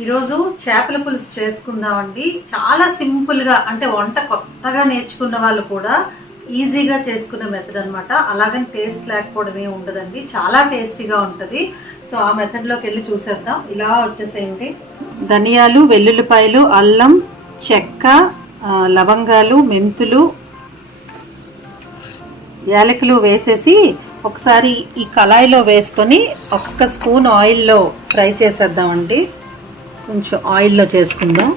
ఈరోజు చేపల పులుసు చేసుకుందామండి. చాలా సింపుల్గా అంటే వంట కొత్తగా నేర్చుకున్న వాళ్ళు కూడా ఈజీగా చేసుకునే మెథడ్ అనమాట అలాగని టేస్ట్ లేకపోవడం ఏమి ఉండదండి. చాలా టేస్టీగా ఉంటుంది. సో ఆ మెథడ్లోకి వెళ్ళి చూసేద్దాం. ఇలా వచ్చేసేయండి. ధనియాలు వెల్లుల్లిపాయలు అల్లం చెక్క లవంగాలు మెంతులు యాలకులు వేసేసి ఒకసారి ఈ కళాయిలో వేసుకొని ఒక్క స్పూన్ ఆయిల్లో ఫ్రై చేసేద్దామండి. కొంచెం ఆయిల్లో చేసుకుందాం.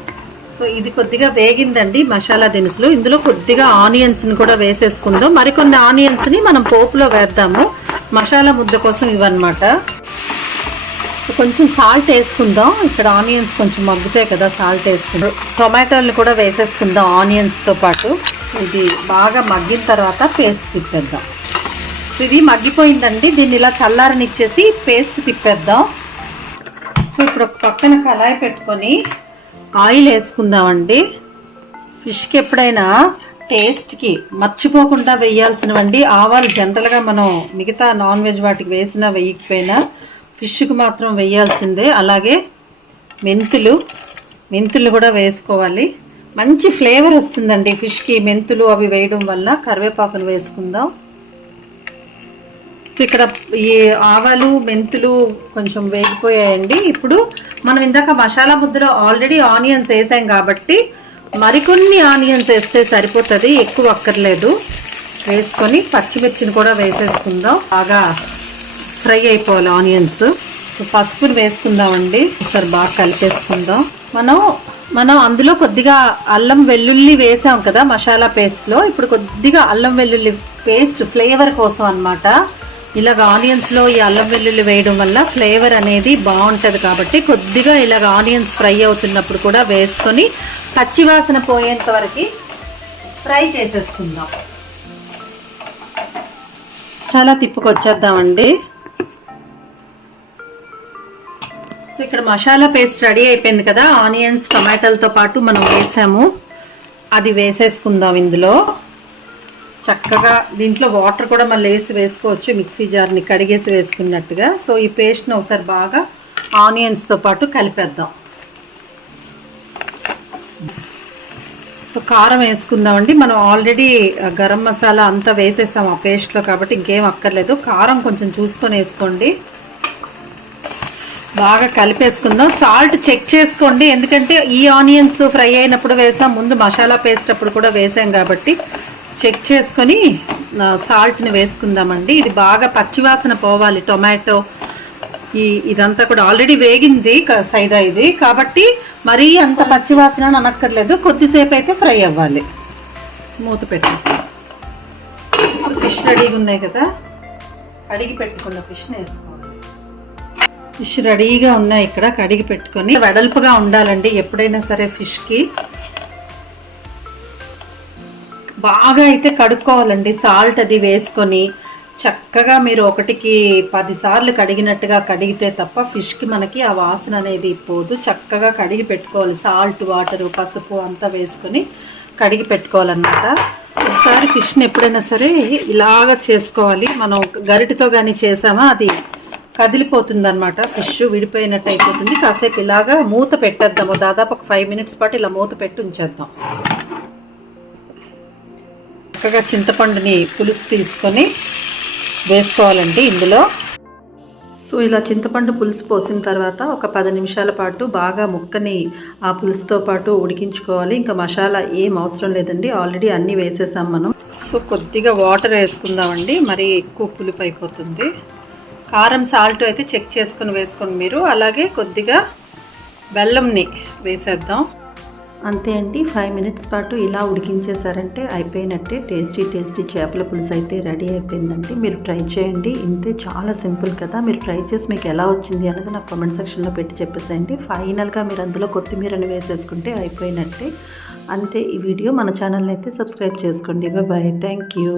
సో ఇది కొద్దిగా వేగిందండి మసాలా దినుసులు. ఇందులో కొద్దిగా ఆనియన్స్ని కూడా వేసేసుకుందాం. మరికొన్ని ఆనియన్స్ని మనం పోపులో వేద్దాము. మసాలా ముద్ద కోసం ఇవన్నమాట కొంచెం సాల్ట్ వేసుకుందాం. ఇక్కడ ఆనియన్స్ కొంచెం మగ్గుతాయి కదా సాల్ట్ వేసుకుందాం. టొమాటోలు కూడా వేసేసుకుందాం ఆనియన్స్తో పాటు. ఇది బాగా మగ్గిన తర్వాత పేస్ట్ తిప్పేద్దాం. సో ఇది మగ్గిపోయిందండి. దీన్ని ఇలా చల్లారనిచ్చేసి పేస్ట్ తిప్పేద్దాం. సో ఇప్పుడు ఒక పక్కన కళాయి పెట్టుకొని ఆయిల్ వేసుకుందామండి. ఫిష్కి ఎప్పుడైనా టేస్ట్కి మర్చిపోకుండా వేయాల్సినవండి. ఆవాలు జనరల్గా మనం మిగతా నాన్ వెజ్ వాటికి వేసినా వేయకపోయినా ఫిష్కి మాత్రం వేయాల్సిందే. అలాగే మెంతులు మెంతులు కూడా వేసుకోవాలి. మంచి ఫ్లేవర్ వస్తుందండి ఫిష్కి. మెంతులు అవి వేయడం వల్ల కరివేపాకును వేసుకుందాం. సో ఇక్కడ ఈ ఆవాలు మెంతులు కొంచెం వేగిపోయాయండి. ఇప్పుడు మనం ఇందాక మసాలా ముద్దలో ఆల్రెడీ ఆనియన్స్ వేసాం కాబట్టి మరికొన్ని ఆనియన్స్ వేస్తే సరిపోతుంది ఎక్కువ అక్కర్లేదు. వేసుకొని పచ్చిమిర్చిని కూడా వేసేసుకుందాం. బాగా ఫ్రై అయిపోవాలి ఆనియన్స్. సో పసుపుని వేసుకుందామండి. ఒకసారి బాగా కలిపేసుకుందాం. మనం మనం అందులో కొద్దిగా అల్లం వెల్లుల్లి వేసాం కదా మసాలా పేస్ట్లో ఇప్పుడు కొద్దిగా అల్లం వెల్లుల్లి పేస్ట్ ఫ్లేవర్ కోసం అనమాట ఇలాగ ఆనియన్స్లో ఈ అల్లం వెల్లుల్లి వేయడం వల్ల ఫ్లేవర్ అనేది బాగుంటుంది కాబట్టి కొద్దిగా ఇలాగ ఆనియన్స్ ఫ్రై అవుతున్నప్పుడు కూడా వేసుకొని పచ్చివాసన పోయేంత వరకు ఫ్రై చేసేసుకుందాం. చాలా తిప్పుకొచ్చేద్దామండి. సో ఇక్కడ మసాలా పేస్ట్ రెడీ అయిపోయింది కదా ఆనియన్స్ టమాటాలతో పాటు మనం వేసాము. అది వేసేసుకుందాం ఇందులో. చక్కగా దీంట్లో వాటర్ కూడా మళ్ళీ వేసి వేసుకోవచ్చు మిక్సీ జార్ని కడిగేసి వేసుకున్నట్టుగా. సో ఈ పేస్ట్ని ఒకసారి బాగా ఆనియన్స్తో పాటు కలిపేద్దాం. సో కారం వేసుకుందామండి. మనం ఆల్రెడీ గరం మసాలా అంతా వేసేసాం ఆ పేస్ట్లో కాబట్టి ఇంకేం అక్కర్లేదు. కారం కొంచెం చూసుకొని వేసుకోండి. బాగా కలిపేసుకుందాం. సాల్ట్ చెక్ చేసుకోండి. ఎందుకంటే ఈ ఆనియన్స్ ఫ్రై అయినప్పుడు వేసాం ముందు మసాలా పేస్ట్ అప్పుడు కూడా వేసాం కాబట్టి చెక్ చేసుకొని సాల్ట్ని వేసుకుందామండి. ఇది బాగా పచ్చివాసన పోవాలి టొమాటో. ఈ ఇదంతా కూడా ఆల్రెడీ వేగింది సైడ్ సైదా ఇది. కాబట్టి మరీ అంత పచ్చివాసన అని అనక్కర్లేదు. కొద్దిసేపు అయితే ఫ్రై అవ్వాలి. మూత పెట్టి ఫిష్ రెడీగా ఉన్నాయి కదా? కడిగి పెట్టుకున్న ఫిష్ని వేసుకోవాలి. ఫిష్ రెడీగా ఉన్నాయి ఇక్కడ కడిగి పెట్టుకొని. వెడల్పుగా ఉండాలండి ఎప్పుడైనా సరే ఫిష్కి. బాగా అయితే కడుక్కోవాలండి. సాల్ట్ అది వేసుకొని చక్కగా మీరు ఒకటికి పదిసార్లు కడిగినట్టుగా కడిగితే తప్ప ఫిష్కి మనకి ఆ వాసన అనేది పోదు. చక్కగా కడిగి పెట్టుకోవాలి. సాల్ట్ వాటరు పసుపు అంతా వేసుకొని కడిగి పెట్టుకోవాలన్నమాట. ఒకసారి ఫిష్ని ఎప్పుడైనా సరే ఇలాగ చేసుకోవాలి. మనం గరిటతో కానీ చేసామా అది కదిలిపోతుంది అనమాట ఫిష్ విడిపోయినట్టు అయిపోతుంది. కాసేపు ఇలాగా మూత పెట్టేద్దాము. దాదాపు ఒక ఫైవ్ మినిట్స్ పాటు ఇలా మూత పెట్టి ఉంచేద్దాం. చక్కగా చింతపండుని పులుసు తీసుకొని వేసుకోవాలండి ఇందులో. సో ఇలా చింతపండు పులుసు పోసిన తర్వాత ఒక పది నిమిషాల పాటు బాగా ముక్కని ఆ పులుసుతో పాటు ఉడికించుకోవాలి. ఇంకా మసాలా ఏం అవసరం లేదండి. ఆల్రెడీ అన్నీ వేసేసాం మనం. సో కొద్దిగా వాటర్ వేసుకుందామండి. మరి ఎక్కువ పులుపు అయిపోతుంది. కారం సాల్ట్ అయితే చెక్ చేసుకొని వేసుకోండి మీరు. అలాగే కొద్దిగా బెల్లంని వేసేద్దాం. అంతే అండి. ఫైవ్ మినిట్స్ పాటు ఇలా ఉడికించేసారంటే అయిపోయినట్టే. టేస్టీ టేస్టీ చేపల పులుసు అయితే రెడీ అయిపోయిందండి. మీరు ట్రై చేయండి. ఇంతే చాలా సింపుల్ కదా. మీరు ట్రై చేసి మీకు ఎలా వచ్చింది అనేది నాకు కామెంట్ సెక్షన్లో పెట్టి చెప్పేసేయండి. ఫైనల్గా మీరు అందులో కొత్తిమీరని వేసేసుకుంటే అయిపోయినట్టే. అంతే ఈ వీడియో మన ఛానల్ని అయితే సబ్స్క్రైబ్ చేసుకోండి. బాయ్. Thank you.